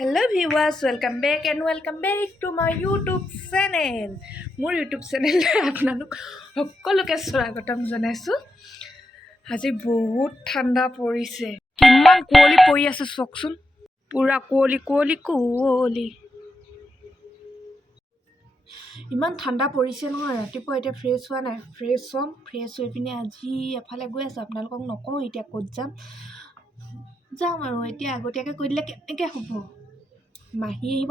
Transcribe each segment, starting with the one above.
Hello viewers, welcome back to my YouTube channel. মোৰ YouTube channel আপোনালোক সকলোকে স্বাগতম জনাইছো। আজি বহুত ঠাণ্ডা পৰিছে। কিমান কুঁৱলী পৰি আছে চকচোন। পুৰা কুঁৱলী। ইমান ঠাণ্ডা পৰিছে নহয়, ৰাতিপুৱা এতিয়া ফ্ৰেছ হোৱা নাই। ফ্ৰেছ হৈ পিনে আজি এফালে গৈ আছো। আপোনালোকক নকওঁ এতিয়া ক'ত যাম আৰু এতিয়া আগতীয়াকৈ কৈ দিলে কেনেকৈ হ'ব। মাহী আহিব,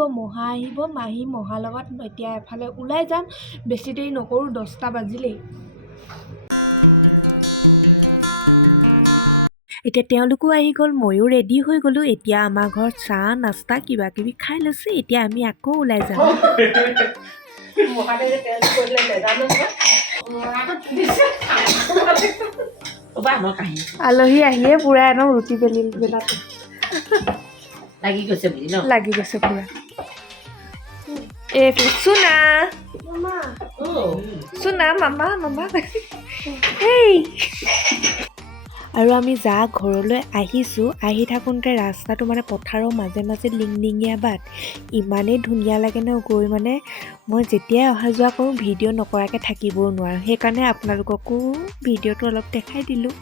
মহাৰ লগত এতিয়া এফালে ওলাই যাম। বেছি দেৰি নকৰোঁ, 10টা বাজিলেই। এতিয়া তেওঁলোকো আহি গ'ল, ময়ো ৰেডি হৈ গ'লোঁ। এতিয়া আমাৰ ঘৰত চাহ নাস্তা কিবা কিবি খাই লৈছে। এতিয়া আমি আকৌ ওলাই যাম। আলহী আহিয়ে পুৰা একদম ৰুটি বেলাতে লাগি গৈছে পুৰা। চুনা মামা আৰু আমি ঘৰলৈ আহিছোঁ। আহি থাকোঁতে ৰাস্তাটো পথাৰৰ মাজে লিংলিঙীয়া বাট। ইমানেই ধুনীয়া লাগে ন গৈ। মই যেতিয়াই অহা যোৱা কৰোঁ ভিডিঅ' নকৰাকৈ থাকিবও নোৱাৰোঁ। সেইকাৰণে আপোনালোককো ভিডিঅ'টো অলপ দেখাই দিলোঁ।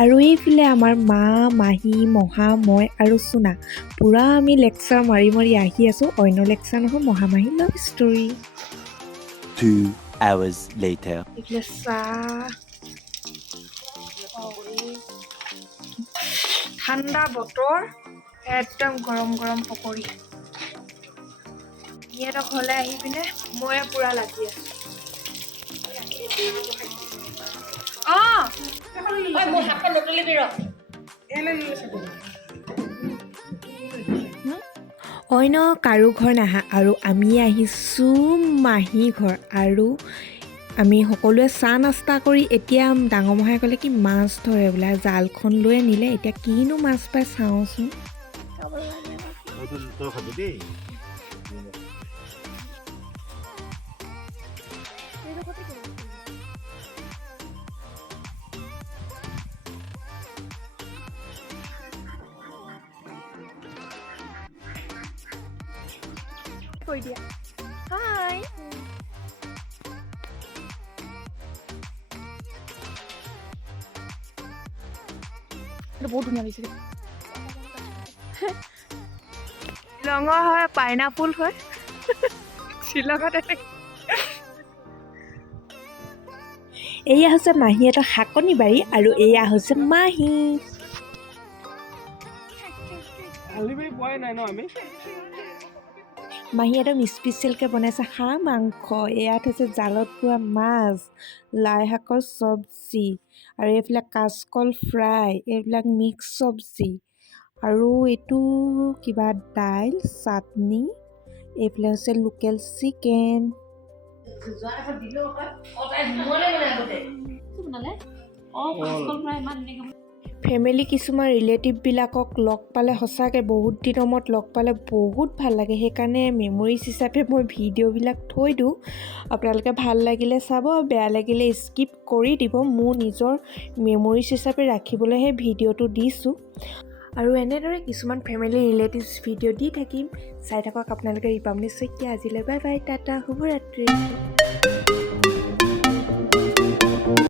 আৰু এইফালে আমাৰ মা, মাহী, মহা, মই আৰু চুনা পুৰা আমি লেকচাৰ মাৰি আহি আছোঁ। অন্য লেকচাৰ নহয়, মহামাহী লাভ ষ্টৰী। 2 hours later. ঠাণ্ডা বতৰ, একদম গৰম পকৰি। সিহঁতৰ ঘৰলৈ আহি পিনে মই পুৰা লাগি আছোঁ। অন্য কাৰো ঘৰ নাহা আৰু আমি আহিছোঁ মাহী ঘৰ। আৰু আমি সকলোৱে চাহ নাস্তা কৰি এতিয়া ডাঙৰ মহাই ক'লে কি মাছ ধৰে বোলে। জালখন লৈ আনিলে। এতিয়া কিনো মাছ পাই চাওঁচোন। কৈ দিয়া হাই। বহুত ধুনীয়া লাগিছে। শ্বিলঙৰ হয়, পাইনাপল হয়। শ্বিলঙত এয়া হৈছে মাহীহঁতৰ শাকনি বাৰী আৰু এয়া হৈছে মাহী। মাহীহঁতৰ স্পেচিয়েলকৈ বনাইছে হাঁহ মাংস। এয়াত হৈছে জালত পোৱা মাছ, লাই শাকৰ চব্জি আৰু এইফালে কাচকল ফ্ৰাই, এইবিলাক মিক্স চব্জি আৰু এইটো কিবা দাইল, চাটনি। এইফালে হৈছে লোকেল চিকেন। ফেমিলি কিছুমান ৰিলেটিভবিলাকক লগ পালে সঁচাকৈ বহুত দিনৰ মূৰত লগ পালে বহুত ভাল লাগে। সেইকাৰণে মেমৰিজ হিচাপে মই ভিডিঅ'বিলাক থৈ দিওঁ। আপোনালোকে ভাল লাগিলে চাব, বেয়া লাগিলে স্কিপ কৰি দিব। মোৰ নিজৰ মেমৰিজ হিচাপে ৰাখিবলৈহে ভিডিঅ'টো দিছোঁ। আৰু এনেদৰে কিছুমান ফেমিলি ৰিলেটিভছ ভিডিঅ' দি থাকিম। চাই থাকক আপোনালোকে ৰিপাব্লিক শইকীয়া। আজিলৈ বাই বাই, টাটা, শুভৰাত্ৰি।